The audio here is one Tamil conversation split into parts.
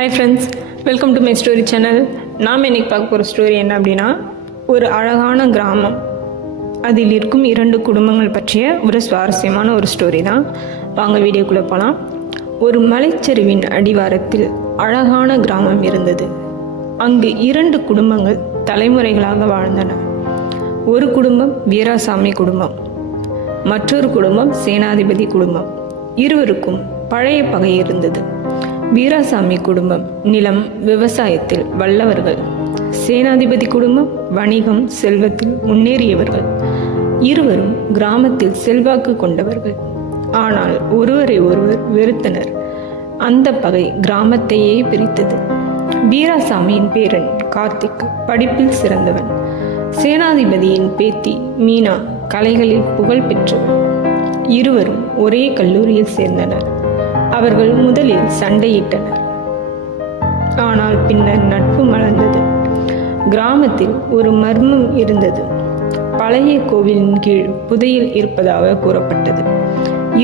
Hi friends, welcome to my story channel. நாம் இன்றைக்கி பார்க்க போகிற ஸ்டோரி என்ன அப்படின்னா, ஒரு அழகான கிராமம், அதில் இருக்கும் 2 குடும்பங்கள் பற்றிய ஒரு சுவாரஸ்யமான ஒரு ஸ்டோரி தான். வாங்க வீடியோக்குள்ளே போகலாம். ஒரு மலைச்சரிவின் அடிவாரத்தில் அழகான கிராமம் இருந்தது. அங்கு 2 குடும்பங்கள் தலைமுறைகளாக வாழ்ந்தன. ஒரு குடும்பம் வீராசாமி குடும்பம், மற்றொரு குடும்பம் சேனாதிபதி குடும்பம். இருவருக்கும் பழைய பகை இருந்தது. வீராசாமி குடும்பம் நிலம் விவசாயத்தில் வல்லவர்கள், சேனாதிபதி குடும்பம் வணிகம் செல்வத்தில் முன்னேறியவர்கள். இருவரும் கிராமத்தில் செல்வாக்கு கொண்டவர்கள். ஆனால் ஒருவரை ஒருவர் வெறுத்தனர். அந்த பகை கிராமத்தையே பிரித்தது. வீராசாமியின் பேரன் கார்த்திக் படிப்பில் சிறந்தவன். சேனாதிபதியின் பேத்தி மீனா கலைகளில் புகழ் பெற்றவன். இருவரும் ஒரே கல்லூரியில் சேர்ந்தனர். அவர்கள் முதலில் சண்டையிட்டனர். ஆனால் பின்னர் நட்பு மலர்ந்தது. கிராமத்தில் ஒரு மர்மம் இருந்தது. பழைய கோவிலின் கீழ் புதையல் இருப்பதாக கூறப்பட்டது.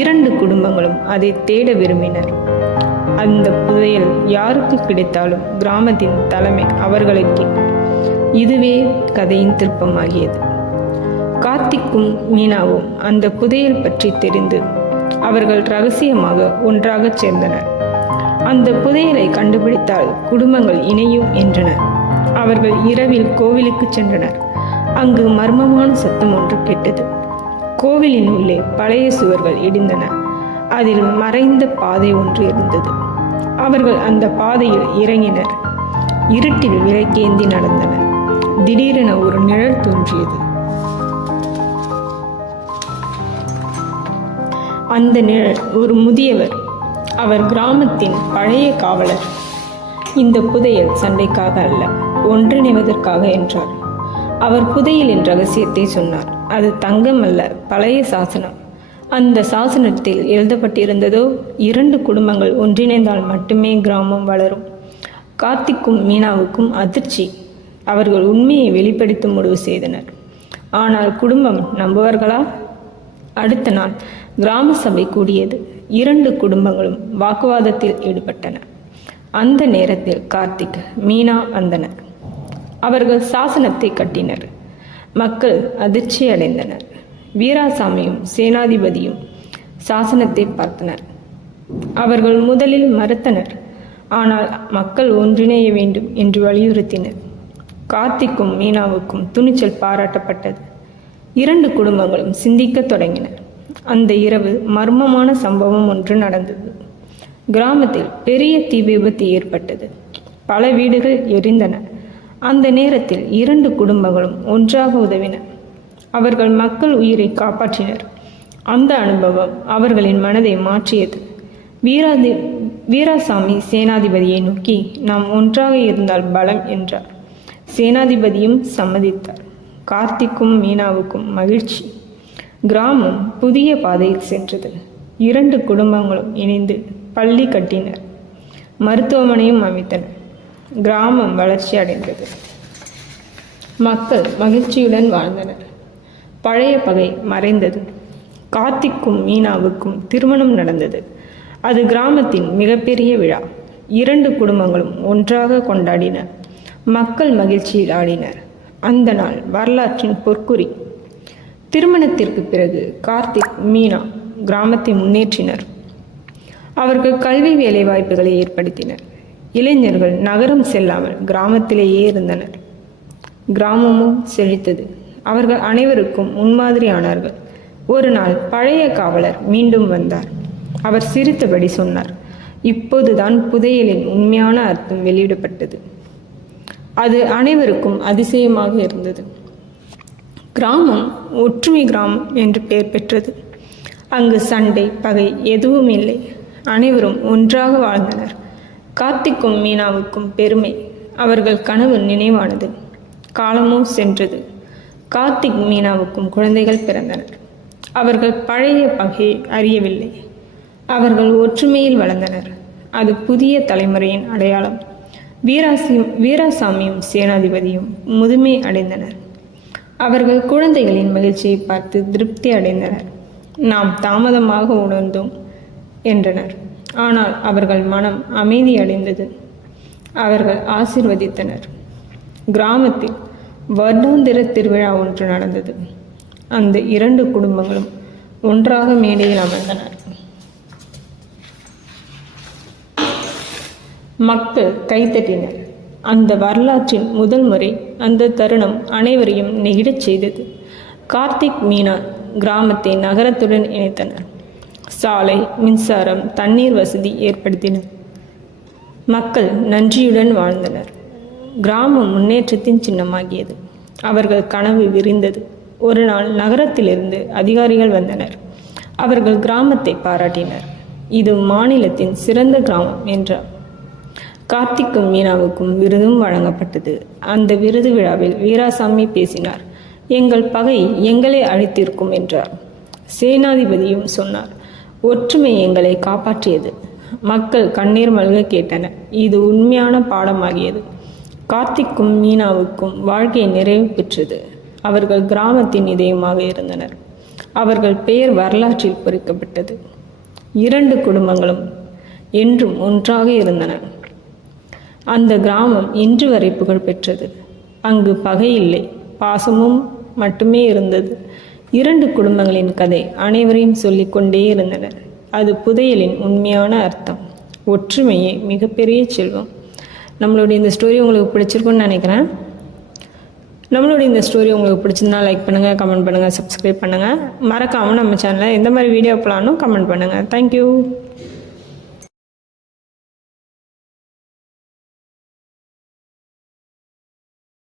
2 குடும்பங்களும் அதை தேட விரும்பினர். அந்த புதையல் யாருக்கு கிடைத்தாலும் கிராமத்தின் தலைமை அவர்களுக்கு. இதுவே கதையின் திருப்பமாகியது. கார்த்திக்கும் மீனாவும் அந்த புதையல் பற்றி தெரிந்து அவர்கள் ரகசியமாக ஒன்றாக சேர்ந்தனர். அந்த புதையலை கண்டுபிடித்தால் குடும்பங்கள் இணையும் என்றனர். அவர்கள் இரவில் கோவிலுக்கு சென்றனர். அங்கு மர்மமான சத்தம் ஒன்று கேட்டது. கோவிலின் உள்ளே பழைய சுவர்கள் இடிந்தன. அதில் மறைந்த பாதை ஒன்று இருந்தது. அவர்கள் அந்த பாதையில் இறங்கினர். இருட்டில் விளக்கேந்தி நடந்தனர். திடீரென ஒரு நிழல் தோன்றியது. அந்த நிழல் ஒரு முதியவர். அவர் கிராமத்தின் பழைய காவலர். இந்த புதையல் சண்டைக்காக அல்ல, ஒன்றிணைவதற்காக என்றார். அவர் புதையலின் ரகசியத்தை சொன்னார். அது தங்கம் அல்ல, பழைய சாசனம். அந்த சாசனத்தில் எழுதப்பட்டிருந்ததோ, 2 குடும்பங்கள் ஒன்றிணைந்தால் மட்டுமே கிராமம் வளரும். கார்த்திக்கும் மீனாவுக்கும் அதிர்ச்சி. அவர்கள் உண்மையை வெளிப்படுத்த முடிவு செய்தனர். ஆனால் குடும்பம் நம்புவார்களா? அடுத்த நாள் கிராம சபை கூடியது. 2 குடும்பங்களும் வாக்குவாதத்தில் ஈடுபட்டன. அந்த நேரத்தில் கார்த்திக் மீனா வந்தனர். அவர்கள் சாசனத்தை கட்டினர். மக்கள் அதிர்ச்சி அடைந்தனர். வீராசாமியும் சேனாதிபதியும் சாசனத்தை பார்த்தனர். அவர்கள் முதலில் மறுத்தனர். ஆனால் மக்கள் ஒன்றிணைய வேண்டும் என்று வலியுறுத்தினர். கார்த்திக்கும் மீனாவுக்கும் துணிச்சல் பாராட்டப்பட்டது. 2 குடும்பங்களும் சிந்திக்க தொடங்கின. அந்த இரவு மர்மமான சம்பவம் ஒன்று நடந்தது. கிராமத்தில் பெரிய தீ விபத்து ஏற்பட்டது. பல வீடுகள் எரிந்தன. அந்த நேரத்தில் 2 குடும்பங்களும் ஒன்றாக உதவின. அவர்கள் மக்கள் உயிரை காப்பாற்றினர். அந்த அனுபவம் அவர்களின் மனதை மாற்றியது. வீராசாமி சேனாதிபதியை நோக்கி, நாம் ஒன்றாக இருந்தால் பலம் என்றார். சேனாதிபதியும் சம்மதித்தார். கார்த்திக்கும் மீனாவுக்கும் மகிழ்ச்சி. கிராமம் புதிய பாதையில் சென்றது. 2 குடும்பங்களும் இணைந்து பள்ளி கட்டினர். மருத்துவமனையும் அமைத்தனர். கிராமம் வளர்ச்சி அடைந்தது. மக்கள் மகிழ்ச்சியுடன் வாழ்ந்தனர். பழைய பகை மறைந்தது. கார்த்திக்கும் மீனாவுக்கும் திருமணம் நடந்தது. அது கிராமத்தின் மிகப்பெரிய விழா. 2 குடும்பங்களும் ஒன்றாக கொண்டாடின. மக்கள் மகிழ்ச்சியில் ஆடினர். அந்த நாள் வரலாற்றின் பொற்குறி. திருமணத்திற்கு பிறகு கார்த்திக் மீனா கிராமத்தை முன்னேற்றினர். அவர்கள் கல்வி வேலை வாய்ப்புகளை ஏற்படுத்தினர். இளைஞர்கள் நகரம் செல்லாமல் கிராமத்திலேயே இருந்தனர். கிராமமும் செழித்தது. அவர்கள் அனைவருக்கும் முன்மாதிரியானார்கள். ஒரு நாள் பழைய காவலர் மீண்டும் வந்தார். அவர் சிரித்தபடி சொன்னார், இப்போதுதான் புதையலின் உண்மையான அர்த்தம் வெளியிடப்பட்டது. அது அனைவருக்கும் அதிசயமாக இருந்தது. கிராமம் ஒற்றுமை கிராமம் என்று பெயர் பெற்றது. அங்கு சண்டை பகை எதுவும் இல்லை. அனைவரும் ஒன்றாக வாழ்ந்தனர். கார்த்திக்கும் மீனாவுக்கும் பெருமை. அவர்கள் கனவு நினைவானது. காலமும் சென்றது. கார்த்திக் மீனாவுக்கும் குழந்தைகள் பிறந்தனர். அவர்கள் பழைய பகையை அறியவில்லை. அவர்கள் ஒற்றுமையில் வளர்ந்தனர். அது புதிய தலைமுறையின் அடையாளம். வீராசாமியும் சேனாதிபதியும் முதுமை அடைந்தனர். அவர்கள் குழந்தைகளின் மகிழ்ச்சியை பார்த்து திருப்தி அடைந்தனர். நாம் தாமதமாக உணர்ந்தோம் என்றனர். ஆனால் அவர்கள் மனம் அமைதி அடைந்தது. அவர்கள் ஆசீர்வதித்தனர். கிராமத்தில் வருடாந்திர திருவிழா ஒன்று நடந்தது. அந்த 2 குடும்பங்களும் ஒன்றாக மேடையில் அமர்ந்தனர். மக்கள் கைத்தட்டினர். அந்த வரலாற்றின் முதல் முறை அந்த தருணம் அனைவரையும் நெகிழச் செய்தது. கார்த்திக், மீனா கிராமத்தை நகரத்துடன் இணைத்தனர். சாலை, மின்சாரம், தண்ணீர் வசதி ஏற்படுத்தினர். மக்கள் நன்றியுடன் வாழ்ந்தனர். கிராமம் முன்னேற்றத்தின் சின்னமாகியது. அவர்கள் கனவு விரிந்தது. ஒரு நாள் நகரத்திலிருந்து அதிகாரிகள் வந்தனர். அவர்கள் கிராமத்தை பாராட்டினர். இது மாநிலத்தின் சிறந்த கிராமம் என்றார். கார்த்திக்கும் மீனாவுக்கும் விருதும் வழங்கப்பட்டது. அந்த விருது விழாவில் வீராசாமி பேசினார். எங்கள் பகை எங்களை அழித்திருக்கும் என்றார். சேனாதிபதியும் சொன்னார், ஒற்றுமை எங்களை காப்பாற்றியது. மக்கள் கண்ணீர் மல்க கேட்டனர். இது உண்மையான பாடமாகியது. கார்த்திக்கும் மீனாவுக்கும் வாழ்க்கை நிறைவு பெற்றது. அவர்கள் கிராமத்தின் இதயமாக இருந்தனர். அவர்கள் பெயர் வரலாற்றில் பொறிக்கப்பட்டது. 2 குடும்பங்களும் என்றும் ஒன்றாக இருந்தன. அந்த கிராமம் இன்று வரை புகழ் பெற்றது. அங்கு பகை இல்லை, பாசமும் மட்டுமே இருந்தது. 2 குடும்பங்களின் கதை அனைவரையும் சொல்லிக்கொண்டே இருந்தனர். அது புதையலின் உண்மையான அர்த்தம். ஒற்றுமையே மிகப்பெரிய செல்வம். நம்மளுடைய இந்த ஸ்டோரி உங்களுக்கு பிடிச்சிருக்குன்னு நினைக்கிறேன். நம்மளுடைய இந்த ஸ்டோரி உங்களுக்கு பிடிச்சிருந்தா லைக் பண்ணுங்கள், கமெண்ட் பண்ணுங்கள், சப்ஸ்கிரைப் பண்ணுங்கள். மறக்காமல் நம்ம சேனலில் எந்த மாதிரி வீடியோ போடலான்னு கமெண்ட் பண்ணுங்கள். தேங்க்யூ.